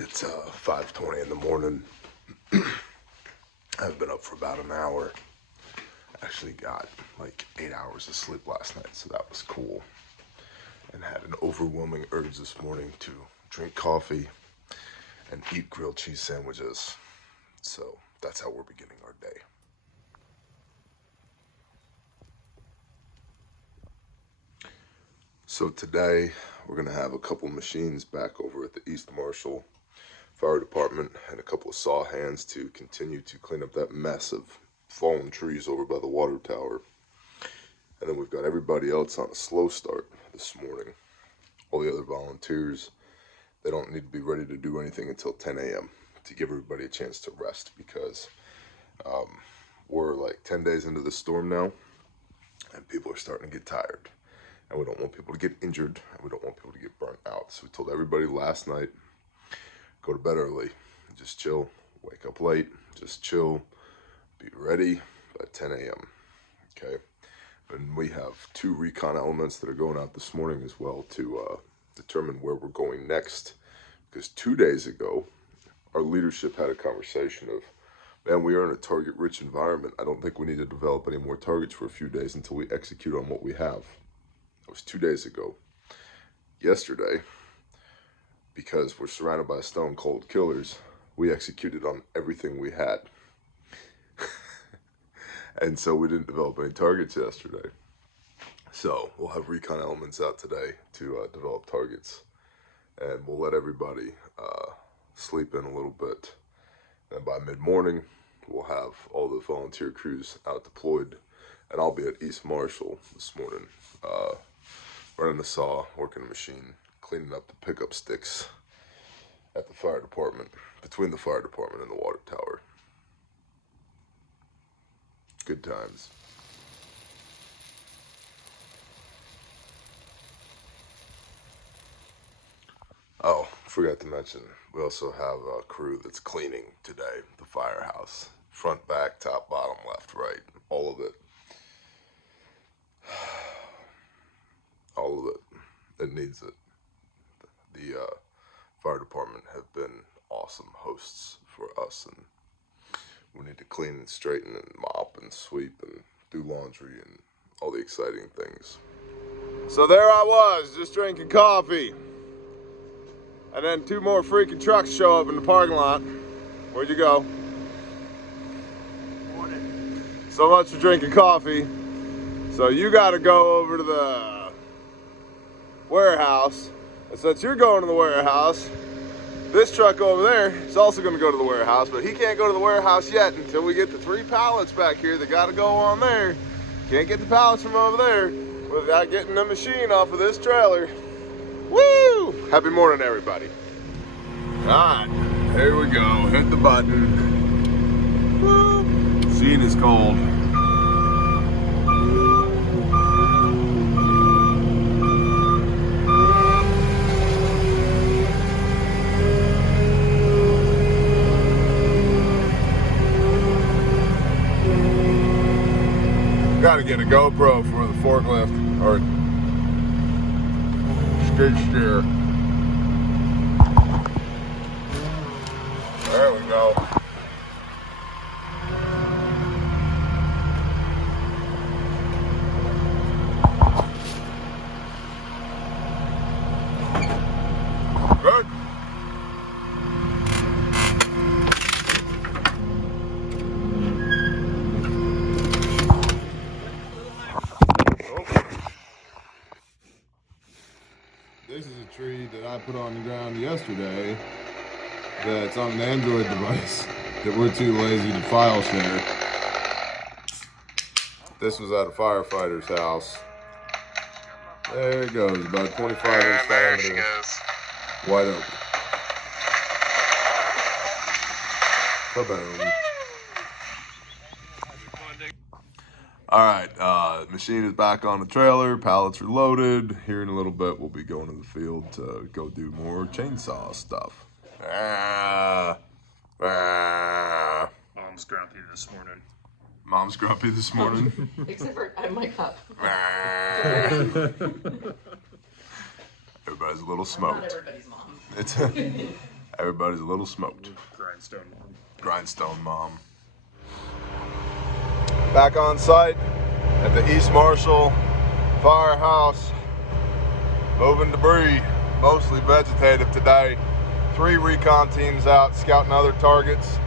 It's 5:20 in the morning. I've been up for about an hour. Actually got like 8 hours of sleep last night, so that was cool. And had an overwhelming urge this morning to drink coffee and eat grilled cheese sandwiches. So that's how we're beginning our day. So today we're going to have a couple machines back over at the East Marshall Fire Department and a couple of saw hands to continue to clean up that mess of fallen trees over by the water tower. And then we've got everybody else on a slow start this morning. All the other volunteers, they don't need to be ready to do anything until 10 a.m. to give everybody a chance to rest, because we're like 10 days into the storm now and people are starting to get tired. And we don't want people to get injured, and we don't want people to get burnt out. So we told everybody last night, go to bed early, just chill, wake up late, just chill, be ready by 10 a.m., okay? And we have 2 recon elements that are going out this morning as well to determine where we're going next. Because 2 days ago, our leadership had a conversation of, man, we are in a target-rich environment. I don't think we need to develop any more targets for a few days until we execute on what we have. That was 2 days ago. Yesterday, because we're surrounded by stone cold killers, we executed on everything we had. And so we didn't develop any targets yesterday. So we'll have recon elements out today to develop targets. And we'll let everybody sleep in a little bit. And by mid-morning, we'll have all the volunteer crews out deployed. And I'll be at East Marshall this morning, running the saw, working the machine, cleaning up the pickup sticks at the fire department, between the fire department and the water tower. Good times. Oh, forgot to mention, we also have a crew that's cleaning today, the Firehouse. Front, back, top, bottom, left, right, all of it. All of it. It needs it. The fire department have been awesome hosts for us, and we need to clean and straighten and mop and sweep and do laundry and all the exciting things. So there I was, just drinking coffee. And then 2 more freaking trucks show up in the parking lot. Where'd you go? Morning. So much for drinking coffee. So you gotta go over to the warehouse. And since you're going to the warehouse, this truck over there is also gonna go to the warehouse, but he can't go to the warehouse yet until we get the 3 pallets back here that gotta go on there. Can't get the pallets from over there without getting the machine off of this trailer. Woo! Happy morning, everybody. Alright, here we go. Hit the button. Woo! Scene is cold. Gotta get a GoPro for the forklift or skid steer. There we go. Good. This is a tree that I put on the ground yesterday that's on an Android device that we're too lazy to file share. This was at a firefighter's house. There it goes, about 25 inch diameter. Wide open. Ba-boom. Alright, machine is back on the trailer, pallets are loaded. Here in a little bit we'll be going to the field to go do more chainsaw stuff. Mom's grumpy this morning. Mom's grumpy this morning. Except for I'm my cup. Everybody's a little smoked. Not everybody's mom. It's Everybody's a little smoked. Grindstone Mom. Grindstone Mom. Back on site at the East Marshall Firehouse. Moving debris, mostly vegetative today. 3 recon teams out scouting other targets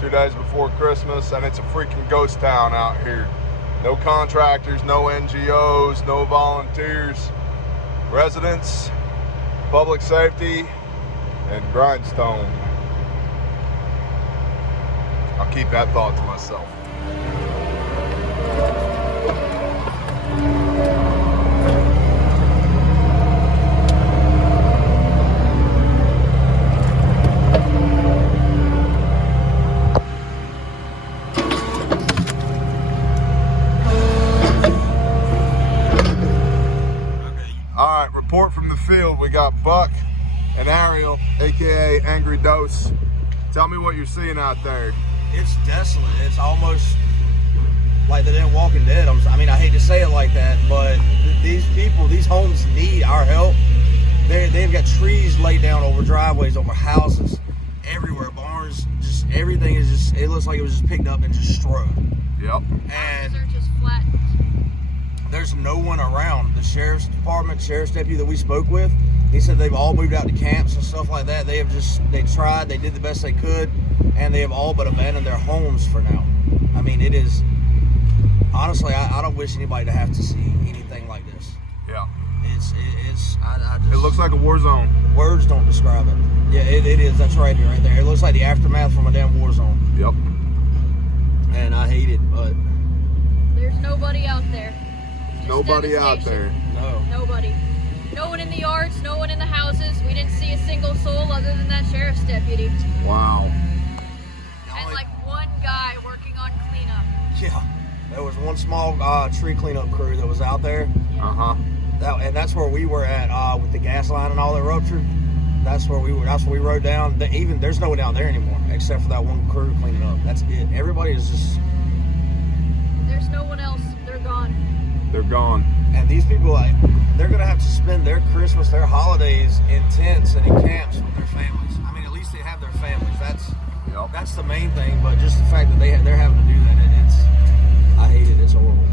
2 days before Christmas, and it's a freaking ghost town out here. No contractors, no NGOs, no volunteers. Residents, public safety, and Grindstone. I'll keep that thought to myself. Alright, report from the field. We got Buck and Ariel, aka Angry Dose. Tell me what you're seeing out there. It's desolate. It's almost like the damn Walking Dead. I mean, I hate to say it like that, but these people, these homes need our help. They've got trees laid down over driveways, over houses, everywhere, barns, just everything is just, it looks like it was just picked up and just destroyed. Yep. And They're just flattened. there's no one around. The sheriff's department, sheriff's deputy that we spoke with, he said they've all moved out to camps and stuff like that. They tried, they did the best they could, and they have all but abandoned their homes for now. I mean, it is, honestly, I don't wish anybody to have to see anything like this. Yeah. It It looks like a war zone. words don't describe it. Yeah, it is. That's right there. It looks like the aftermath from a damn war zone. Yep. And I hate it, but There's nobody out there. Just Nobody out there. devastation. no. Nobody. No one in the yards, no one in the houses. We didn't see a single soul other than that sheriff's deputy. Wow. And like one guy working on cleanup. Yeah, there was one small tree cleanup crew that was out there. Uh-huh. And that's where we were at with the gas line and all that ruptured. That's where we were. That's where we rode down. Even there's no one down there anymore except for that one crew cleaning up. That's it. Everybody is just. There's no one else. They're gone. They're gone. And these people, they're gonna have to spend their Christmas, their holidays in tents and in camps with their families. I mean, at least they have their families. That's the main thing. But just the fact that they're having to do that, I hate it. It's horrible.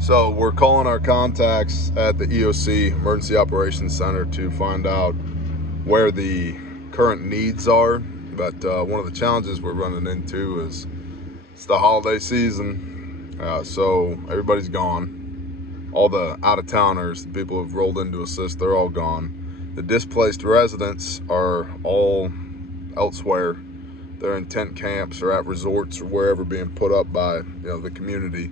So we're calling our contacts at the EOC, Emergency Operations Center, to find out where the current needs are. But one of the challenges we're running into is it's the holiday season, so everybody's gone. All the out-of-towners, the people who've rolled in to assist, they're all gone. The displaced residents are all elsewhere. They're in tent camps or at resorts or wherever, being put up by the community.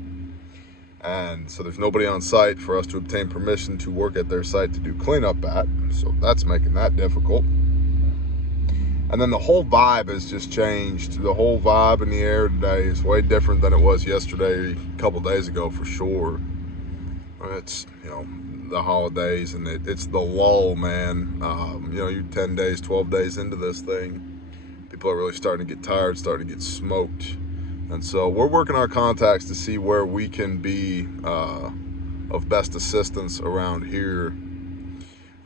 And so there's nobody on site for us to obtain permission to work at their site to do cleanup at. So that's making that difficult. And then the whole vibe has just changed. The whole vibe in the air today is way different than it was yesterday, a couple days ago for sure. It's, the holidays, and it's the lull, man. You're 10 days, 12 days into this thing. People are really starting to get tired, starting to get smoked. And so we're working our contacts to see where we can be of best assistance around here.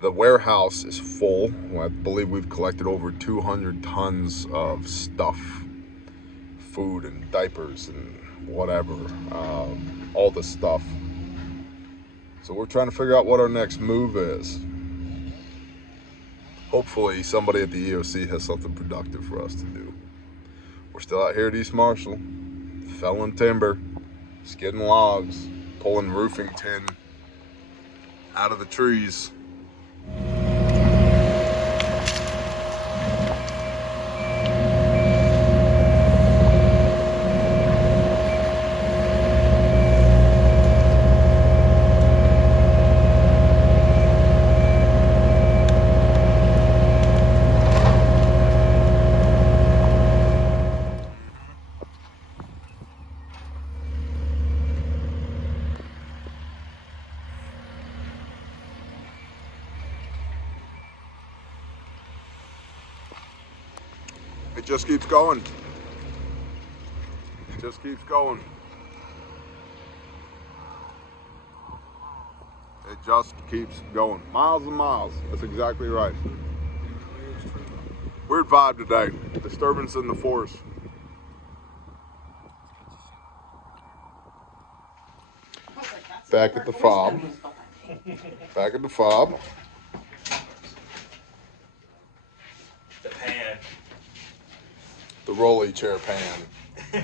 The warehouse is full. I believe we've collected over 200 tons of stuff, food and diapers and whatever, all the stuff. So we're trying to figure out what our next move is. Hopefully somebody at the EOC has something productive for us to do. We're still out here at East Marshall, felling timber, skidding logs, pulling roofing tin out of the trees. It just keeps going. It just keeps going. It just keeps going. Miles and miles. That's exactly right. Weird vibe today. Disturbance in the forest. Back at the fob. Back at the fob. The pan. The rolly chair pan.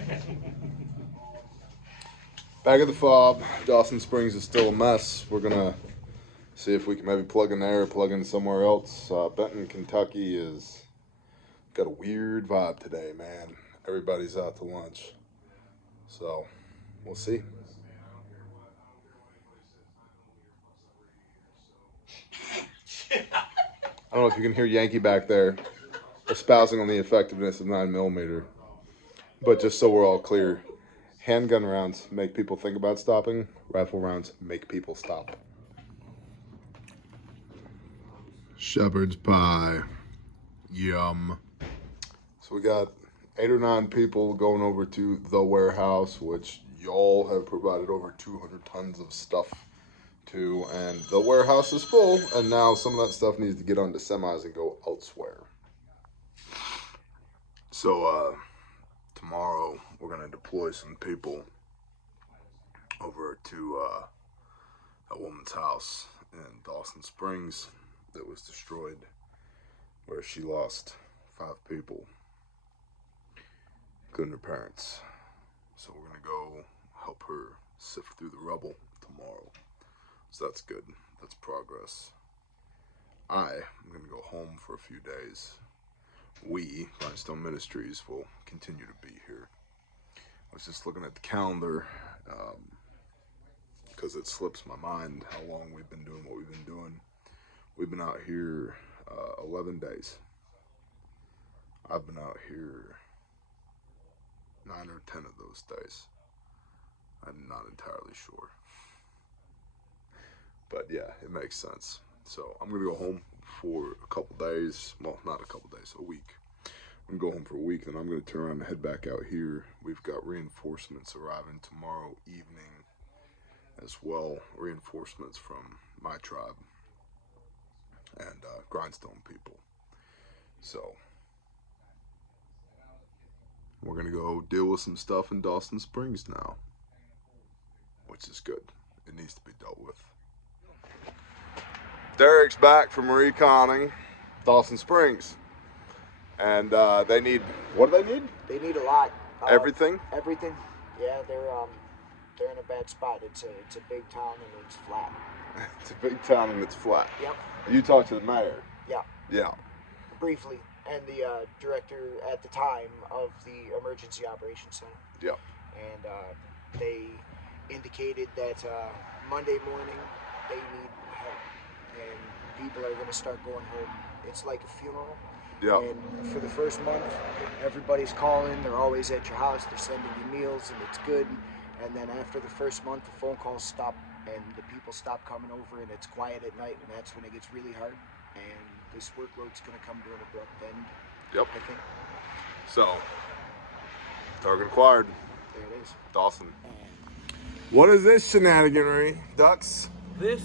Back at the fob. Dawson Springs is still a mess. We're gonna see if we can maybe plug in there or plug in somewhere else. Benton, Kentucky is got a weird vibe today, man. Everybody's out to lunch. So, we'll see. I don't know if you can hear Yankee back there espousing on the effectiveness of 9mm. But just so we're all clear, handgun rounds make people think about stopping. Rifle rounds make people stop. Shepherd's pie. Yum. So we got 8 or 9 people going over to the warehouse, which y'all have provided over 200 tons of stuff to, and the warehouse is full, and now some of that stuff needs to get onto semis and go elsewhere. So tomorrow we're gonna deploy some people over to a woman's house in Dawson Springs that was destroyed, where she lost 5 people, including her parents. So we're gonna go help her sift through the rubble tomorrow. So that's good. That's progress. I am going to go home for a few days. We, Grindstone Ministries, will continue to be here. I was just looking at the calendar because it slips my mind how long we've been doing what we've been doing. We've been out here 11 days. I've been out here 9 or 10 of those days. I'm not entirely sure. But yeah, it makes sense. So I'm gonna go home for a couple days. Well, not a couple days, a week. I'm gonna go home for a week, and I'm gonna turn around and head back out here. We've got reinforcements arriving tomorrow evening as well. Reinforcements from my tribe and Grindstone people. So we're gonna go deal with some stuff in Dawson Springs now, which is good. It needs to be dealt with. Derek's back from reconning Dawson Springs, and they need, what do they need? They need a lot. Everything? Everything. Yeah, they're in a bad spot. It's a big town and it's flat. It's a big town and it's flat. Yep. You talked to the mayor? Yeah. Yeah. Briefly, and the director at the time of the Emergency Operations Center. Yeah. And they indicated that Monday morning they need help. And people are going to start going home. It's like a funeral. Yeah. And for the first month, everybody's calling. They're always at your house. They're sending you meals, and it's good. And then after the first month, the phone calls stop, and the people stop coming over, and it's quiet at night, and that's when it gets really hard. And this workload's going to come to an abrupt end. Yep. I think. So, target acquired. There it is. Dawson. What is this shenaniganry, ducks? This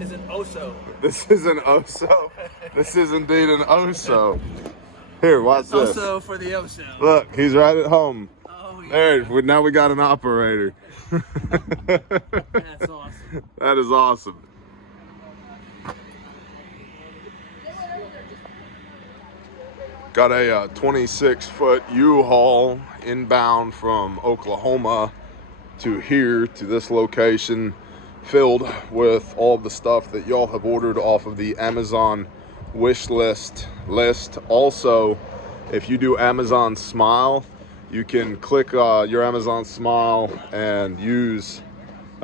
is an oso. This is an oso. This is indeed an oso. Here, watch this. Oso for the oso. Look, he's right at home. Oh, yeah. There, now we got an operator. That's awesome. That is awesome. Got a 26-foot U-Haul inbound from Oklahoma to here, to this location, filled with all the stuff that y'all have ordered off of the Amazon wish list. Also, if you do Amazon Smile, you can click your Amazon Smile and use,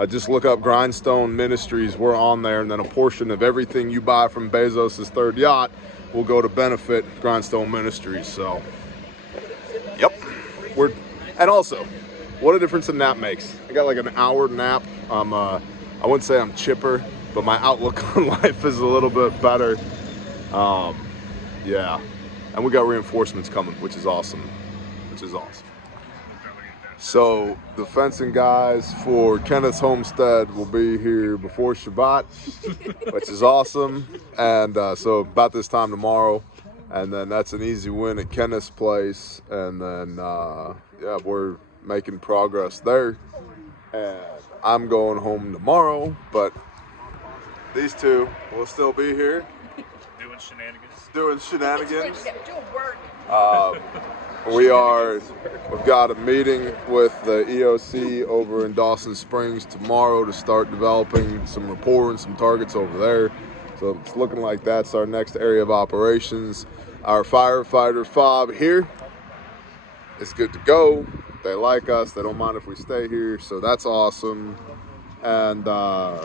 just look up Grindstone Ministries. We're on there, and then a portion of everything you buy from Bezos' third yacht will go to benefit Grindstone Ministries. So, yep. And also, what a difference a nap makes. I got like an hour nap. I wouldn't say I'm chipper, but my outlook on life is a little bit better. Yeah. And we got reinforcements coming, which is awesome. So the fencing guys for Kenneth's homestead will be here before Shabbat, which is awesome. And so about this time tomorrow, and then that's an easy win at Kenneth's place. And then yeah, we're making progress there. And I'm going home tomorrow, but these two will still be here doing shenanigans. We've got a meeting with the EOC over in Dawson Springs tomorrow to start developing some rapport and some targets over there. So it's looking like that's our next area of operations. Our firefighter fob here is good to go. They like us. They don't mind if we stay here. So that's awesome. And then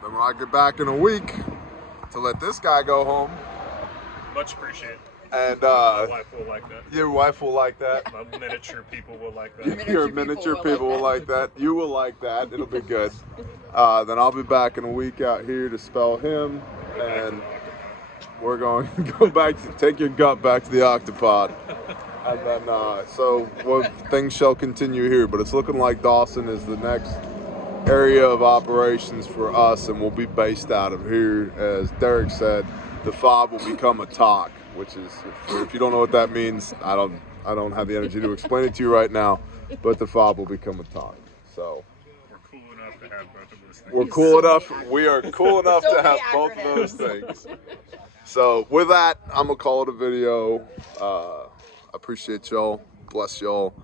when I get back in a week to let this guy go home. Much appreciated. And my wife will like that. Your wife will like that. My miniature people will like that. Your miniature people will like that. You will like that. It'll be good. Then I'll be back in a week out here to spell him, and we're going to go back to take your gut back to the octopod. And then so things shall continue here, but it's looking like Dawson is the next area of operations for us, and we'll be based out of here. As Derek said, the fob will become a talk, which is, if you don't know what that means, I don't have the energy to explain it to you right now, but the fob will become a talk. So we're cool enough to have both of those things. We are cool enough to have both of those things. So with that, I'm gonna call it a video. Appreciate y'all. Bless y'all.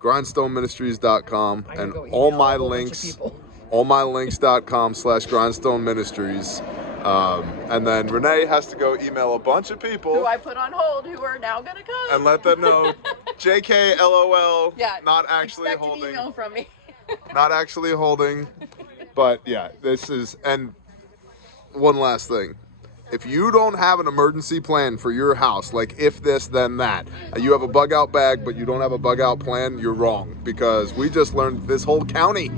GrindstoneMinistries.com and all my links.com/Grindstone Ministries. And then Renee has to go email a bunch of people who I put on hold who are now gonna come and let them know JK LOL. Yeah, not actually expect holding. an email from me. Not actually holding. But yeah, this is, and one last thing. If you don't have an emergency plan for your house, like if this, then that, you have a bug out bag, but you don't have a bug out plan, you're wrong. Because we just learned this whole county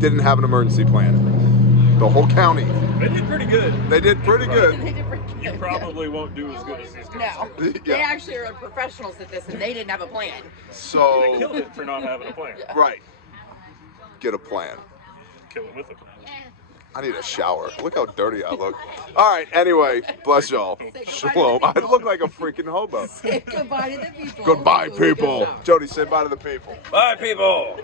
didn't have an emergency plan. The whole county. They did pretty good. They did pretty good. You probably won't do as good as these guys. No. Yeah. They actually are professionals at this, and they didn't have a plan. So They killed it for not having a plan. right. Get a plan. Kill it with a plan. I need a shower. Look how dirty I look. All right, anyway, bless y'all. Shalom. I look like a freaking hobo. Say goodbye to the people. Goodbye, people. Jody, say bye to the people. Bye, people.